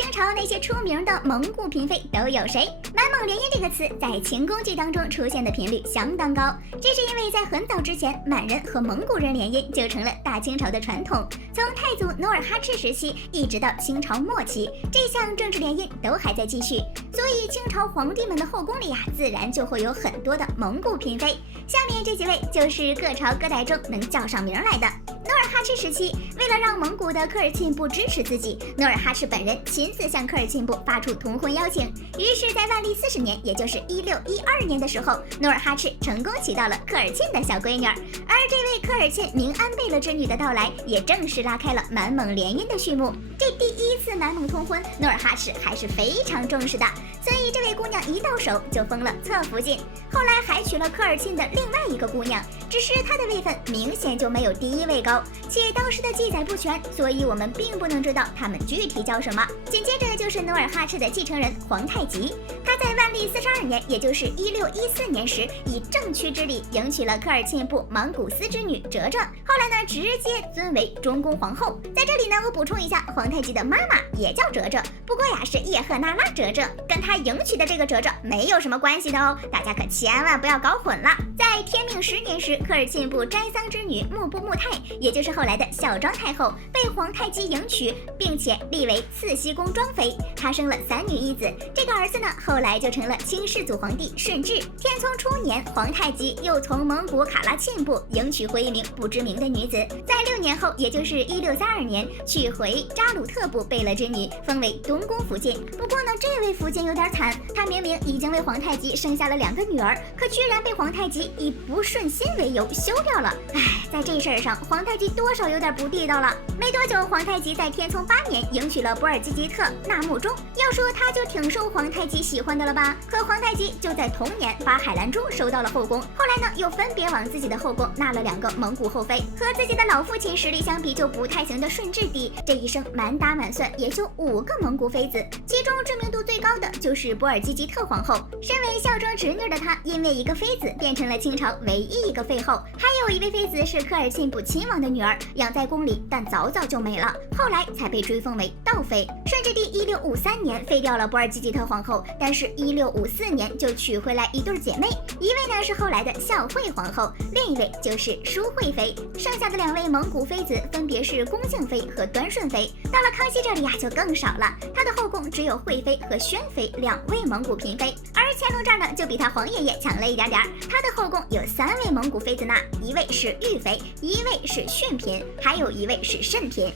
清朝那些出名的蒙古嫔妃都有谁？满蒙联姻这个词在清宫剧当中出现的频率相当高，这是因为在很早之前，满人和蒙古人联姻就成了大清朝的传统。从太祖努尔哈赤时期一直到清朝末期，这项政治联姻都还在继续，所以清朝皇帝们的后宫里自然就会有很多的蒙古嫔妃。下面这几位就是各朝各代中能叫上名来的。努尔哈赤时期，为了让蒙古的科尔沁部支持自己，努尔哈赤本人亲自向科尔沁部发出通婚邀请。于是，在万历40年，也就是1612年的时候，努尔哈赤成功娶到了科尔沁的小闺女。而这位科尔沁明安贝勒之女的到来，也正式拉开了满蒙联姻的序幕。这第一次满蒙通婚，努尔哈赤还是非常重视的，所以这位姑娘一到手就封了侧福晋。后来还娶了科尔沁的另外一个姑娘，只是她的位分明显就没有第一位高，且当时的记载不全，所以我们并不能知道他们具体叫什么。紧接着就是努尔哈赤的继承人皇太极，他在万历42年，也就是1614年时，以正曲之礼迎娶了科尔沁部莽古斯之女哲哲，后来呢直接尊为中宫皇后。在这里呢，我补充一下，皇太极的妈妈也叫哲哲，不过呀是叶赫那拉哲哲，跟他迎娶的这个哲哲没有什么关系的哦，大家可千万不要搞混了。在天命10年时，科尔沁部斋桑之女木部木泰，也就是后来的孝庄太后，被皇太极迎娶，并且立为慈禧宫庄妃。她生了3女1子，这个儿子呢，后来就成了清世祖皇帝顺治。天聪初年，皇太极又从蒙古卡拉沁部迎娶回一名不知名的女子，在6年后，也就是1632年，娶回扎鲁特部贝勒之女，封为东宫福晋。不过呢，这位福晋有点惨，他明明已经为皇太极生下了2个女儿，可居然被皇太极以不顺心为由休掉了。唉，在这事儿上，皇太极多少有点不地道了。没多久，皇太极在天聪8年迎娶了博尔济吉特纳木中，要说他就挺受皇太极喜欢的了吧？可皇太极就在同年把海兰珠收到了后宫，后来呢，又分别往自己的后宫纳了2个蒙古后妃。和自己的老父亲实力相比就不太行的顺治帝，这一生满打满算也就5个蒙古妃子，其中知名度最高的就是博尔济吉特皇后。身为孝庄侄女的她，因为一个妃子变成了清朝唯一一个废后。还有一位妃子是科尔沁部亲王的女儿，养在宫里，但早就没了，后来才被追封为道妃。顺治帝1653年废掉了博尔济吉特皇后，但是1654年就娶回来一对姐妹，一位呢是后来的孝惠皇后，另一位就是淑惠妃。剩下的2位蒙古妃子分别是恭敬妃和端顺妃。到了康熙这里就更少了，他的后宫只有惠妃和宣妃2位蒙古嫔妃，而乾隆这儿呢就比他皇爷爷强了一点点，他的后宫有3位蒙古妃子呢，一位是玉妃，一位是逊嫔，还有一位是慎嫔。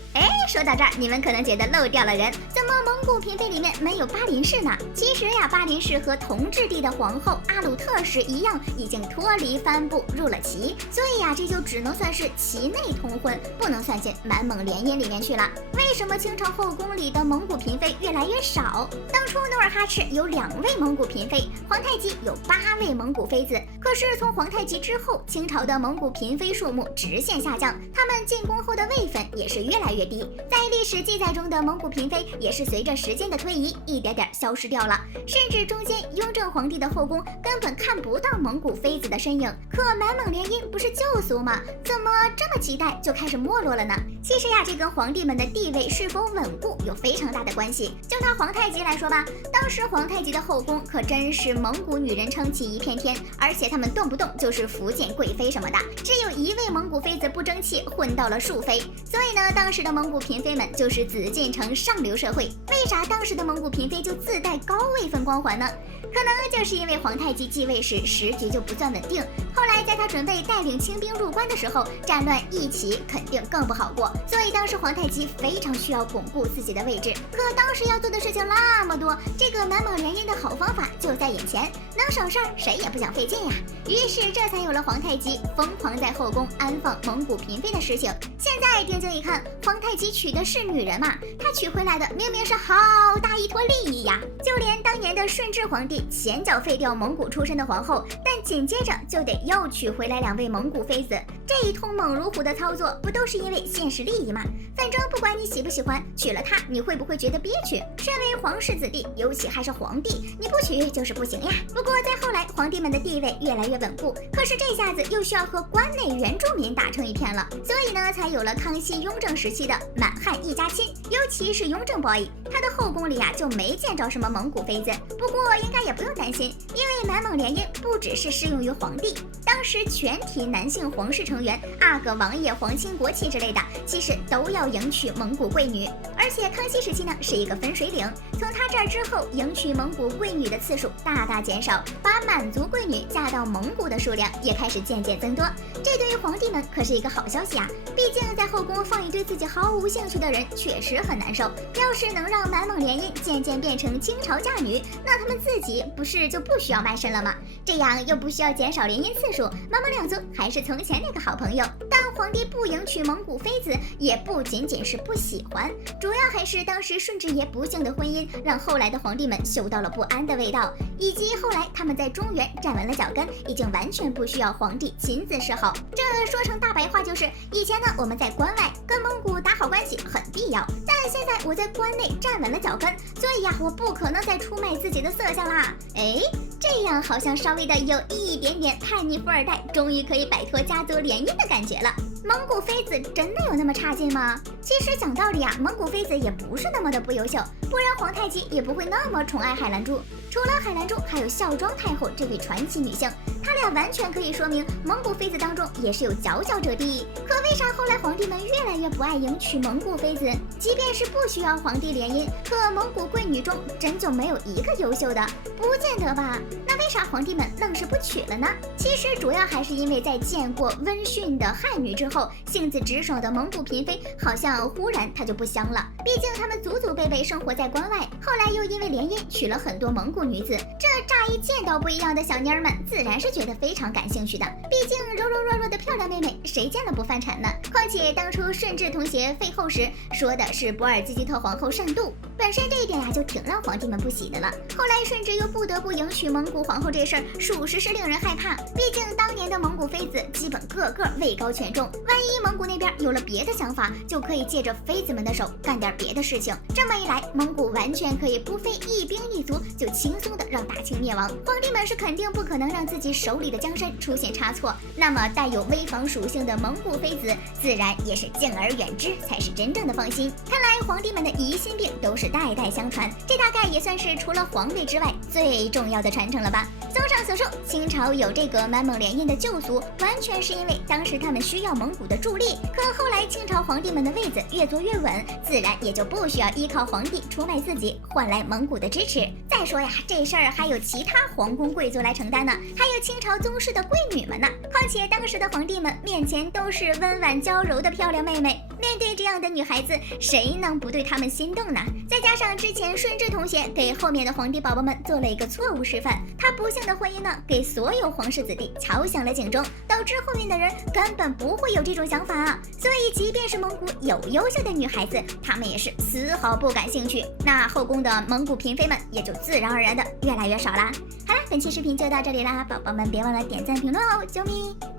说到这儿，你们可能觉得漏掉了人，怎么蒙古嫔妃里面没有巴林氏呢？其实呀，巴林氏和同治帝的皇后阿鲁特氏一样，已经脱离藩部入了旗，所以呀，这就只能算是旗内通婚，不能算进满蒙联姻里面去了。为什么清朝后宫里的蒙古嫔妃越来越少？当初努尔哈赤有2位蒙古嫔妃，皇太极有8位蒙古妃子，可是从皇太极之后，清朝的蒙古嫔妃数目直线下降，他们进宫后的位分也是越来越低。在历史记载中的蒙古嫔妃也是随着时间的推移一点点消失掉了，甚至中间雍正皇帝的后宫根本看不到蒙古妃子的身影。可满蒙联姻不是旧俗吗？怎么这么几代就开始没落了呢？其实呀，这跟皇帝们的地位是否稳固有非常大的关系。就拿皇太极来说吧，当时皇太极的后宫可真是蒙古女人撑起一片天，而且他们动不动就是福建贵妃什么的，只有1位蒙古妃子不争气，混到了庶妃。所以呢，当时的蒙古嫔妃们就是紫禁城上流社会。为啥当时的蒙古嫔妃就自带高位分光环呢？可能就是因为皇太极继位时时局就不算稳定，后来在他准备带领清兵入关的时候，战乱一起，肯定更不好过，所以当时皇太极非常需要巩固自己的位置。可当时要做的事情那么多，这个满蒙联姻的好方法就在眼前，能省事儿谁也不想费劲呀。于是这才有了皇太极疯狂在后宫安放蒙古嫔妃的事情。现在定睛一看，皇太极娶的是女人嘛，他娶回来的明明是好大一坨利益呀。就连当年的顺治皇帝前脚废掉蒙古出身的皇后，但紧接着就得又娶回来2位蒙古妃子，这一通猛如虎的操作，不都是因为现实利益吗？反正不管你喜不喜欢，娶了她你会不会觉得憋屈？身为为皇室子弟，尤其还是皇帝，你不娶就是不行呀。不过在后来，皇帝们的地位越来越稳固，可是这下子又需要和关内原住民打成一片了，所以呢，才有了康熙、雍正时期的满汉一家亲，尤其是雍正 boy， 他的后宫里呀就没见着什么蒙古妃子。不过应该也不用担心，因为满蒙联姻不只是适用于皇帝，当时全体男性皇室成员、阿哥、王爷、皇亲国戚之类的，其实都要迎娶蒙古贵女。而且康熙时期呢是一个分水岭，从他这儿之后，迎娶蒙古贵女的次数大大减少，把满族贵女嫁到蒙古的数量也开始渐渐增多。这对于皇帝们可是一个好消息啊！毕竟在后宫放一堆自己毫无兴趣的人，确实很难受。要是能让满蒙联姻渐渐变成清朝嫁女，那他们自己不是就不需要卖身了吗？这样又不需要减少联姻次数，满蒙两族还是从前那个好朋友。但皇帝不迎娶蒙古妃子，也不仅仅是不喜欢，主要还是当时顺治爷不幸的婚姻，让后来的皇帝们嗅到了不安的味道，以及后来他们在中原站稳了脚跟，已经完全不需要皇帝亲自示好。这说成大白话就是，以前呢我们在关外跟蒙古打好关系很必要，但现在我在关内站稳了脚跟，所以呀，我不可能再出卖自己的色相啦。哎，这样好像稍微的有一点点叛逆富二代终于可以摆脱家族联姻的感觉了。蒙古妃子真的有那么差劲吗？其实讲道理啊，蒙古妃子也不是那么的不优秀，不然皇太极也不会那么宠爱海兰珠。除了海兰珠，还有孝庄太后这位传奇女性，她俩完全可以说明蒙古妃子当中也是有佼佼者的。可为啥后来皇帝们越来越不爱迎娶蒙古妃子？即便是不需要皇帝联姻，可蒙古贵女中真就没有一个优秀的？不见得吧？那为啥皇帝们愣是不娶了呢？其实主要还是因为在见过温驯的汉女之后，性子直爽的蒙古嫔妃好像忽然她就不香了。毕竟他们祖祖辈辈生活在关外，后来又因为联姻娶了很多蒙古女子，这乍一见到不一样的小妮儿们，自然是觉得非常感兴趣的。毕竟柔柔弱弱的漂亮妹妹，谁见了不犯馋呢？况且当初顺治同学废后时说的是博尔济吉特皇后善妒，本身这一点呀就挺让皇帝们不喜的了。后来顺治又不得不迎娶蒙古皇后这事儿，属实是令人害怕。毕竟当年的蒙古妃子基本个个位高权重，万一蒙古那边有了别的想法，就可以借着妃子们的手干点别的事情。这么一来，蒙古完全可以不费一兵一卒就轻松的让大清灭亡。皇帝们是肯定不可能让自己手里的江山出现差错，那么带有危防属性的蒙古妃子，自然也是敬而远之才是真正的放心。看来皇帝们的疑心病都是代代相传，这大概也算是除了皇位之外最重要的传承了吧。综上所述，清朝有这个满蒙联姻的旧俗，完全是因为当时他们需要蒙古的助力。可后来清朝皇帝们的位子越坐越稳，自然也就不需要依靠皇帝出卖自己换来蒙古的支持。再说呀，这事儿还有其他皇宫贵族来承担呢，还有清朝宗室的贵女们呢。况且当时的皇帝们面前都是温婉娇柔的漂亮妹妹，面对这样的女孩子，谁能不对她们心动呢？再加上之前顺治同学给后面的皇帝宝宝们做了一个错误示范，他不幸的婚姻呢，给所有皇室子弟敲响了警钟，导致后面的人根本不会有这种想法啊。所以即便是蒙古有优秀的女孩子，他们也是丝毫不感兴趣，那后宫的蒙古嫔妃们也就自然而然的越来越少啦。好啦，本期视频就到这里啦，宝宝们别忘了点赞评论哦，啾咪。